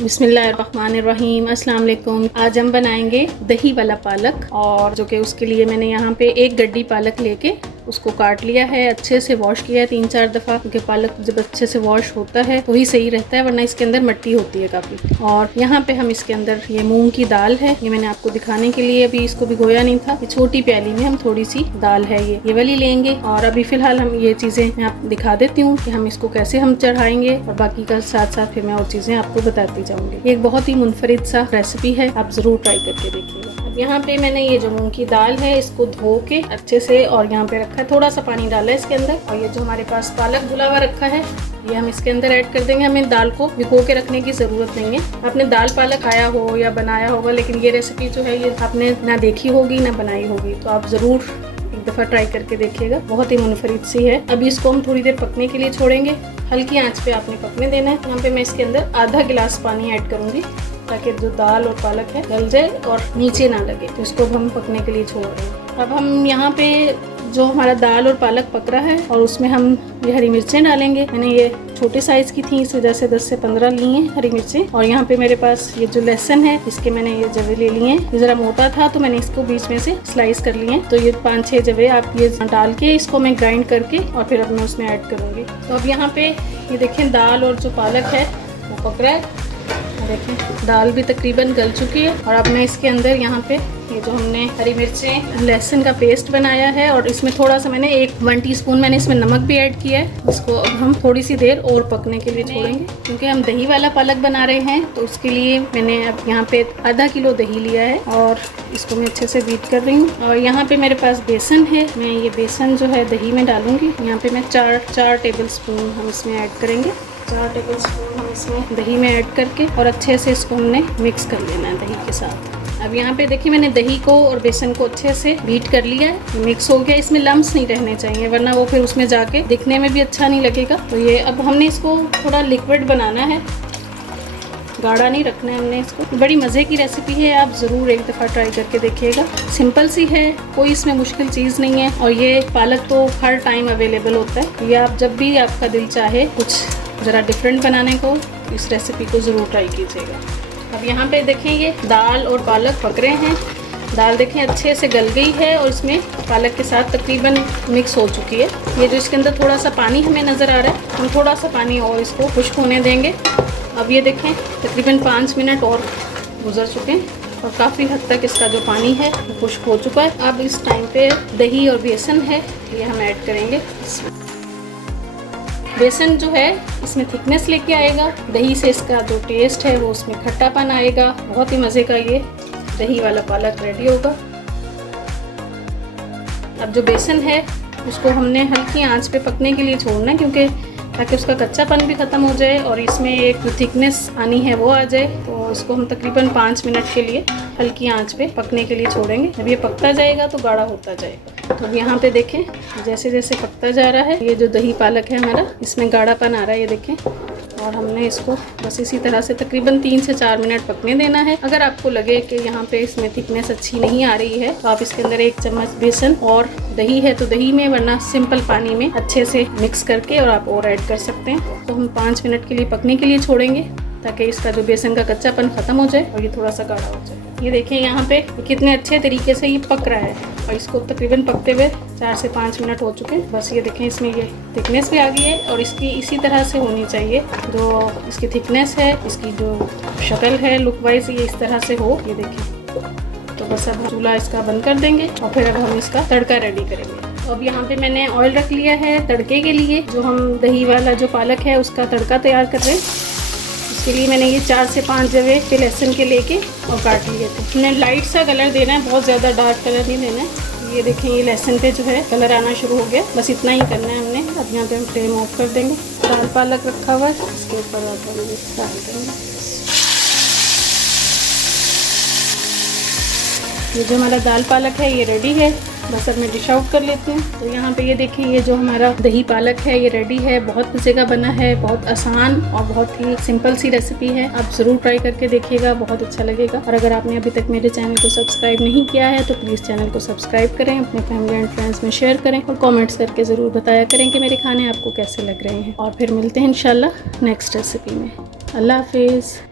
बिस्मिल्लाहिर्रहमानिर्रहीम, अस्सलाम वालेकुम। आज हम बनाएंगे दही वाला पालक, और जो कि उसके लिए मैंने यहाँ पे एक गड्डी पालक लेके उसको काट लिया है, अच्छे से वॉश किया है 3-4 दफ़ा, क्योंकि पालक जब अच्छे से वॉश होता है तो ही सही रहता है, वरना इसके अंदर मिट्टी होती है काफ़ी। और यहाँ पे हम इसके अंदर ये मूंग की दाल है, ये मैंने आपको दिखाने के लिए अभी इसको भिगोया नहीं था। ये छोटी प्याली में हम थोड़ी सी दाल है ये वाली लेंगे, और अभी फ़िलहाल हम ये चीज़ें मैं आपको दिखा देती हूँ कि हम इसको कैसे हम चढ़ाएंगे, और बाकी का साथ साथ फिर मैं और चीज़ें आपको बताती जाऊँगी। ये एक बहुत ही मुनफरिद सा रेसिपी है, आप ज़रूर ट्राई करके देखिएगा। अब यहाँ पे मैंने ये जो मूंग की दाल है इसको धो के अच्छे से और यहाँ पे रखा है, थोड़ा सा पानी डाला है इसके अंदर, और ये जो हमारे पास पालक धुला हुआ रखा है ये हम इसके अंदर ऐड कर देंगे। हमें दाल को भिगो के रखने की ज़रूरत नहीं है। आपने दाल पालक खाया हो या बनाया होगा, लेकिन ये रेसिपी जो है ये आपने ना देखी होगी ना बनाई होगी, तो आप ज़रूर एक दफ़ा ट्राई करके देखिएगा, बहुत ही मुनफरिद सी है। अभी इसको हम थोड़ी देर पकने के लिए छोड़ेंगे, हल्की आंच पे आपने पकने देना है। यहाँ पे मैं इसके अंदर आधा गिलास पानी ऐड करूँगी ताकि जो दाल और पालक है गल जाए और नीचे ना लगे, तो इसको हम पकने के लिए छोड़ रहे हैं। अब हम यहाँ पे जो हमारा दाल और पालक पक रहा है और उसमें हम ये हरी मिर्चें डालेंगे। मैंने ये छोटे साइज़ की थी, इस वजह से 10 से 15 ली हैं हरी मिर्चें, और यहाँ पे मेरे पास ये जो लहसुन है इसके मैंने ये जवे ले लिए हैं। ये ज़रा मोटा था तो मैंने इसको बीच में से स्लाइस कर लिए हैं। तो ये 5-6 जवे आप ये डाल के इसको मैं ग्राइंड करके और फिर अब मैं उसमें ऐड करूँगी। तो अब यहाँ पे ये देखें दाल और जो पालक है वो पक रहा है, देखें दाल भी तकरीबन गल चुकी है। और अब मैं इसके अंदर यहाँ पे ये जो हमने हरी मिर्चें लहसुन का पेस्ट बनाया है, और इसमें थोड़ा सा मैंने 1 टीस्पून मैंने इसमें नमक भी ऐड किया है। इसको अब हम थोड़ी सी देर और पकने के लिए छोड़ेंगे, क्योंकि हम दही वाला पालक बना रहे हैं। तो उसके लिए मैंने अब यहाँ पे आधा किलो दही लिया है और इसको मैं अच्छे से बीट कर रही हूँ। और यहाँ पे मेरे पास बेसन है, मैं ये बेसन जो है दही में डालूंगी। यहाँ पे मैं 4 टेबल स्पून हम इसमें ऐड करेंगे। 4 टेबल स्पून हम इसमें दही में ऐड करके और अच्छे से इसको हमने मिक्स कर लेना है दही के साथ। अब यहाँ पे देखिए मैंने दही को और बेसन को अच्छे से बीट कर लिया है, मिक्स हो गया। इसमें लम्स नहीं रहने चाहिए, वरना वो फिर उसमें जाके दिखने में भी अच्छा नहीं लगेगा। तो ये अब हमने इसको थोड़ा लिक्विड बनाना है, गाढ़ा नहीं रखना है हमने इसको। बड़ी मज़े की रेसिपी है, आप ज़रूर एक दफ़ा ट्राई करके देखिएगा। सिंपल सी है, कोई इसमें मुश्किल चीज़ नहीं है, और ये पालक तो हर टाइम अवेलेबल होता है। ये आप जब भी आपका दिल चाहे कुछ ज़रा डिफरेंट बनाने को, इस रेसिपी को ज़रूर ट्राई कीजिएगा। अब यहाँ पे देखें ये दाल और पालक पक रहे हैं। दाल देखें अच्छे से गल गई है और इसमें पालक के साथ तकरीबन मिक्स हो चुकी है। ये जो इसके अंदर थोड़ा सा पानी हमें नज़र आ रहा है, हम थोड़ा सा पानी और इसको खुश्क होने देंगे। अब ये देखें तकरीबन 5 मिनट और गुजर चुके हैं और काफ़ी हद तक इसका जो पानी है वो खुश्क हो चुका है। अब इस टाइम पे दही और बेसन है ये हम ऐड करेंगे इसमें। बेसन जो है इसमें थिकनेस लेके आएगा, दही से इसका जो टेस्ट है वो उसमें खट्टापन आएगा। बहुत ही मज़े का ये दही वाला पालक रेडी होगा। अब जो बेसन है उसको हमने हल्की आंच पे पकने के लिए छोड़ना है, क्योंकि ताकि उसका कच्चापन भी ख़त्म हो जाए और इसमें एक जो थिकनेस आनी है वो आ जाए। तो इसको हम तकरीबन 5 मिनट के लिए हल्की आंच पे पकने के लिए छोड़ेंगे। जब ये पकता जाएगा तो गाढ़ा होता जाएगा। तो यहाँ पे देखें जैसे जैसे पकता जा रहा है ये जो दही पालक है हमारा, इसमें गाढ़ापन आ रहा है, ये देखें। और हमने इसको बस इसी तरह से तकरीबन 3 से 4 मिनट पकने देना है। अगर आपको लगे कि यहाँ पे इसमें थिकनेस अच्छी नहीं आ रही है तो आप इसके अंदर 1 चम्मच बेसन और दही है तो दही में, वरना सिंपल पानी में अच्छे से मिक्स करके और आप और ऐड कर सकते हैं। तो हम 5 मिनट के लिए पकने के लिए छोड़ेंगे ताकि इसका जो बेसन का कच्चापन ख़त्म हो जाए और ये थोड़ा सा गाढ़ा हो जाए। ये देखें यहाँ पे कितने अच्छे तरीके से ये पक रहा है, और इसको तकरीबन पकते हुए 4 से 5 मिनट हो चुके हैं। बस ये देखें इसमें ये थिकनेस भी आ गई है, और इसकी इसी तरह से होनी चाहिए। जो इसकी थिकनेस है, इसकी जो शक्ल है लुक वाइज ये इस तरह से हो, ये देखें। तो बस अब चूल्हा इसका बंद कर देंगे और फिर अब हम इसका तड़का रेडी करेंगे। तो अब यहाँ पे मैंने ऑयल रख लिया है तड़के के लिए। जो हम दही वाला जो पालक है उसका तड़का तैयार कर रहे हैं। इसके लिए मैंने ये 4 से 5 जवे के लहसुन के लेके और काट लिए थे। हमने लाइट सा कलर देना है, बहुत ज़्यादा डार्क कलर नहीं देना है। ये देखें ये लहसुन पे जो है कलर आना शुरू हो गया, बस इतना ही करना है हमने। अब यहाँ पे हम फ्लेम ऑफ कर देंगे। दाल पालक रखा हुआ है, इसके ऊपर आप डाल देंगे। ये जो हमारा दाल पालक है ये रेडी है, बस अब मैं डिश आउट कर लेती हूँ। तो यहाँ पे ये देखें ये जो हमारा दही पालक है ये रेडी है। बहुत मज़े का बना है, बहुत आसान और बहुत ही सिंपल सी रेसिपी है। आप ज़रूर ट्राई करके देखिएगा, बहुत अच्छा लगेगा। और अगर आपने अभी तक मेरे चैनल को सब्सक्राइब नहीं किया है तो प्लीज़ चैनल को सब्सक्राइब करें, अपने फैमिली एंड फ्रेंड्स में शेयर करें और कॉमेंट्स करके ज़रूर बताया करें कि मेरे खाने आपको कैसे लग रहे हैं। और फिर मिलते हैं इंशाल्लाह नेक्स्ट रेसिपी में। अल्लाह हाफिज़।